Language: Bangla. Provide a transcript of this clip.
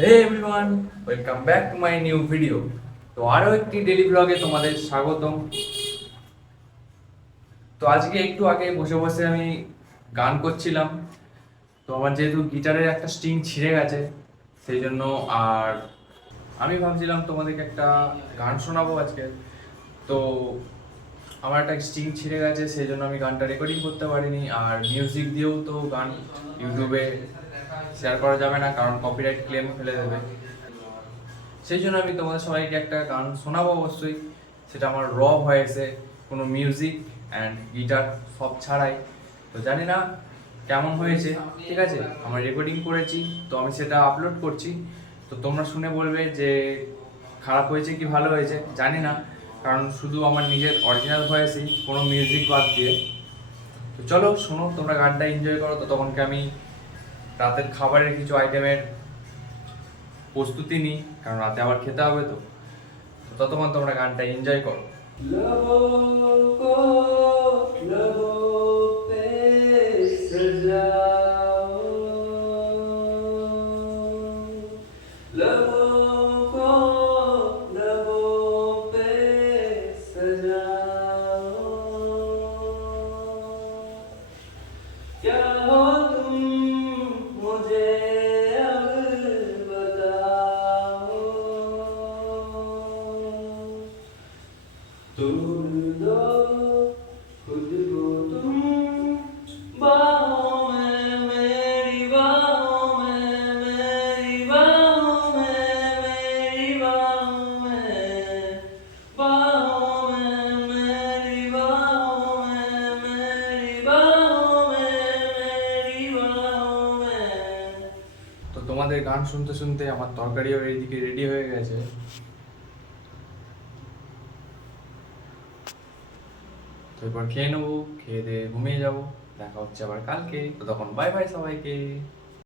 Hey everyone, welcome back to my new video. তো আরও একটি ডেলি ব্লগে তোমাদের স্বাগতম। তো আজকে একটু আগে বসে বসে আমি গান করছিলাম। তো আমার যেহেতু গিটারের একটা স্ট্রিং ছিঁড়ে গেছে, সেই জন্য আর আমি ভাবছিলাম তোমাদেরকে একটা গান শোনাবো আজকে। তো আমার একটা স্ট্রিং ছিঁড়ে গেছে, সেই জন্য আমি গানটা রেকর্ডিং করতে পারিনি। আর মিউজিক দিয়েও তো গান ইউটিউবে শেয়ার করা যাবে না, কারণ কপিরাইট ক্লেম ফেলে দেবে। সেই জন্য আমি তোমাদের সবাইকে একটা গান শোনাবো অবশ্যই, সেটা আমার র ভয়েসে, কোনো মিউজিক অ্যান্ড গিটার সব ছাড়াই। তো জানি না কেমন হয়েছে, ঠিক আছে, আমি রেকর্ডিং করেছি, তো আমি সেটা আপলোড করছি। তো তোমরা শুনে বলবে যে খারাপ হয়েছে কি ভালো হয়েছে, জানি না, কারণ শুধু আমার নিজের অরিজিনাল ভয়েসই, কোনো মিউজিক বাদ দিয়ে। তো চলো শোনো, তোমরা গানটা এনজয় করো। তো তখনকে আমি রাতের খাবারের কিছু আইটেমের প্রস্তুতি নিই, কারণ রাতে আবার খেতে হবে। তো তো ততক্ষণ তোমরা গানটা এনজয় করো। लबों को लबों पे सजाओ, लबों को लबों पे सजाओ, क्या हो तुम मुझे अब बताओ, तोड़ दो खुद को तुम बाहों में, मेरी बाहों में, मेरी बाहों में, मेरी बाहों में, बाहों में, मेरी बाहों में, मेरी बाहों में, मेरी बाहों में। তো তোমাদের গান শুনতে শুনতে আমার তরকারিও এইদিকে রেডি হয়ে গেছে। তো এরপর খেয়ে নেবো, খেয়ে দিয়ে ঘুমিয়ে যাবো। দেখা হচ্ছে আবার কালকে। তো তখন বাই বাই সবাইকে।